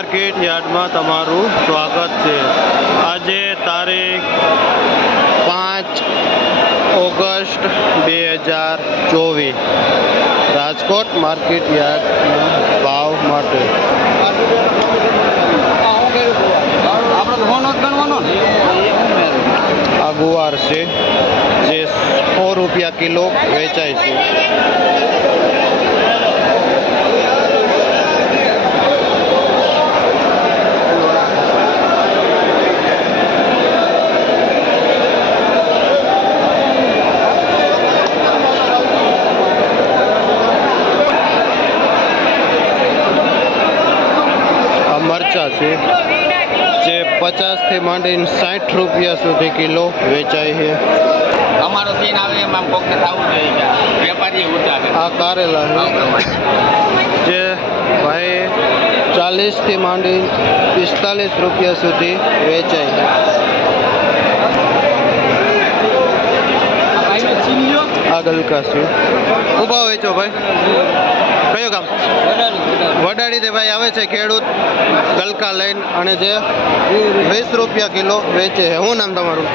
Market યાર્ડમાં તમારું સ્વાગત છે। આજે તારીખ 5 ઓગસ્ટ 2024 રાજકોટ માર્કેટ યાર્ડના ભાવ માટે આ ગુવાર છે જે 100 રૂપિયા કિલો વેચાય છે। मरचा से जे 50 થી માંડીને 60 રૂપિયા સુધી કિલો વેચાય છે। અમારો સીન આવે એમાં કોકને ખાવું જોઈએ વેપારી ઊંચા છે। આ કારેલા છે જે ભાઈ 40 થી માંડીને 45 રૂપિયા સુધી વેચાય છે। આ ગલકા છે ઉભા વેચો ભાઈ। કયો ગામ? વડાડી તે ભાઈ આવે છે ખેડૂત ગલકા લઈને અને જે 20 રૂપિયા કિલો વેચે છે। શું નામ તમારું?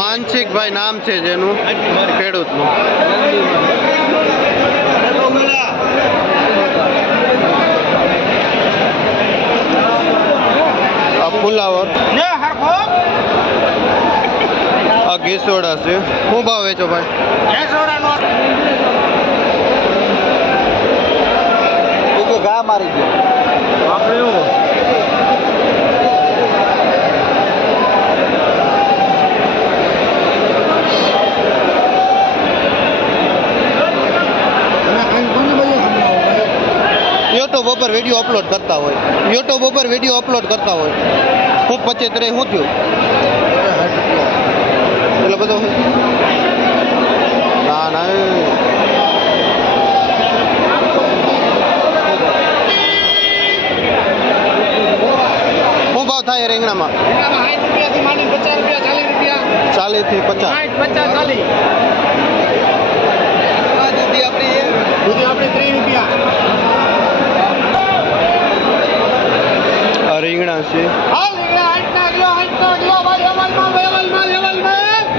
માનસિકભાઈ નામ છે જેનું ખેડૂતનું। આ ફુલાવર આ ઘેસોડા છે। શું ભાવ વેચો ભાઈ? ઘા મારી ગયો આપણે એવું યુટ્યુબ ઉપર વિડીયો અપલોડ કરતા હોય હું 75 શું થયું એટલે બધું ના થાય રીંગણામાં 40 થી 50 રીંગણા છે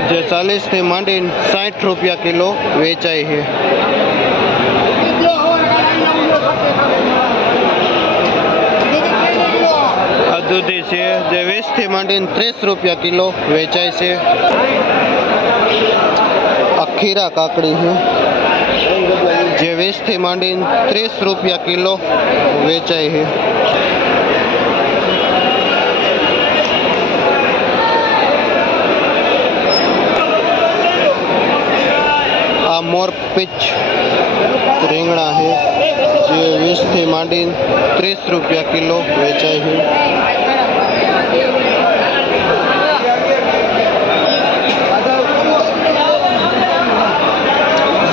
જે 40 થી માંડીને 60 રૂપિયા કિલો વેચાય છે। દૂધી છે જે 20 થી માંડીને 30 રૂપિયા કિલો વેચાય છે। આ ખીરા કાકડી છે જે 20 થી માંડીને 30 રૂપિયા કિલો વેચાય છે। આ મોરપીચ રીંગણા છે જે 20 થી માંડીને 30 રૂપિયા કિલો વેચાય છે।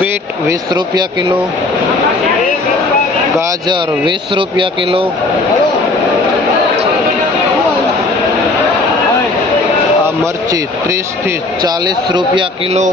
बीट 20 રૂપિયા કિલો, गाजर 20 રૂપિયા કિલો, આ મરચી 30 થી 40 રૂપિયા કિલો,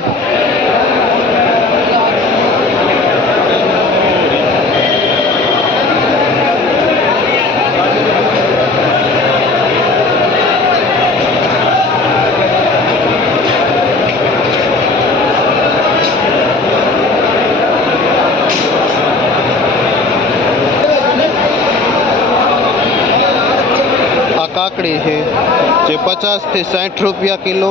કાકડી છે જે 50 થી 60 રૂપિયા કિલો,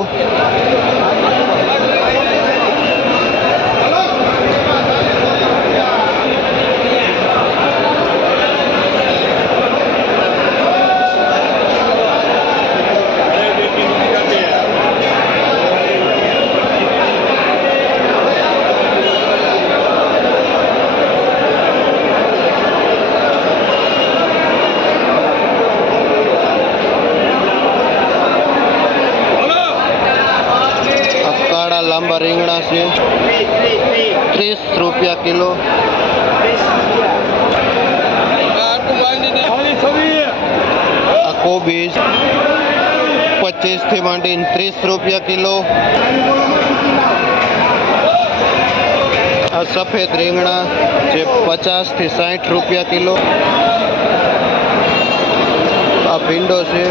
લાંબા રીંગણા છે 30 રૂપિયા કિલો, આ કોબીજ 25 થી માંડીને 30 રૂપિયા કિલો, આ સફેદ રીંગણા જે 50 થી 60 રૂપિયા કિલો. આ ભીંડો છે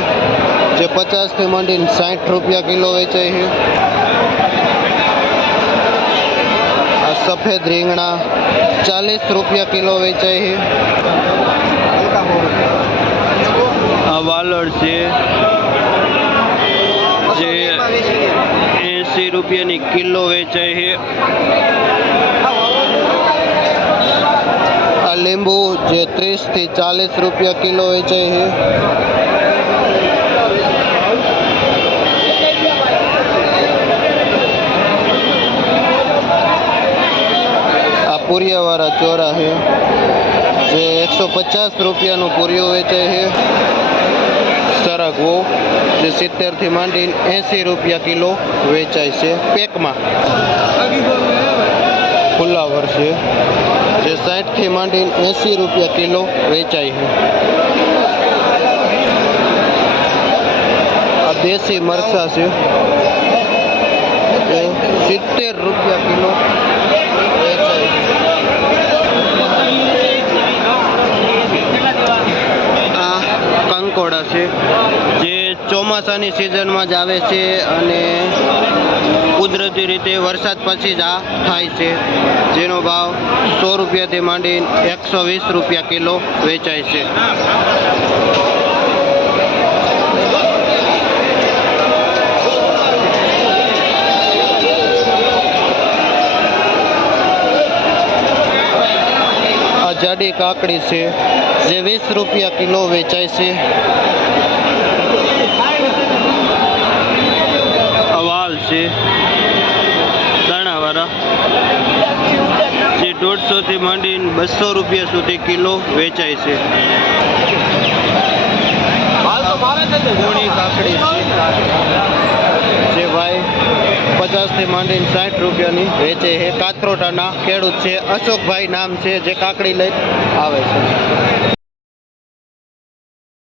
જે 50 થી માંડીને 60 રૂપિયા કિલો વેચાય છે. આ સફેદ રીંગણા 40 રૂપિયા કિલો વેચાય છે. આ વાલળ છે જે 80 રૂપિયાની કિલો વેચાય છે. આ લીંબુ જે 30 થી 40 રૂપિયા કિલો વેચાય છે. આ પૂરિયાવાળા ચોરા છે જે 150 રૂપિયાનું પૂરિયું વેચાય છે. સરગવો જે 70 થી માંડીને 80 રૂપિયા કિલો વેચાય છે પેકમાં. ફુલાવર છે જે 60 થી માંડીને 80 રૂપિયા કિલો વેચાય છે. આ દેશી મરચાં છે જે 70 રૂપિયા કિલો વેચાય છે. આ કંકોડા છે જે ચોમાસાની સિઝનમાં જ આવે છે અને કુદરતી રીતે વરસાદ પછી જ આ થાય છે, જેનો ભાવ 100 રૂપિયાથી માંડીને 120 રૂપિયા કિલો વેચાય છે. આ જાડી કાકડી છે જે 20 રૂપિયા કિલો વેચાય છે. આ વાલ છે દાણાવાળા જે 150 થી માંડીને 200 રૂપિયા સુધી કિલો વેચાય છે. ગોળી કાકડી છે જે ભાઈ 50 થી માંડીને 60 રૂપિયાની વેચે છે. કાથરોટાના ખેડૂત છે, અશોકભાઈ નામ છે, જે કાકડી લઈ આવે છે.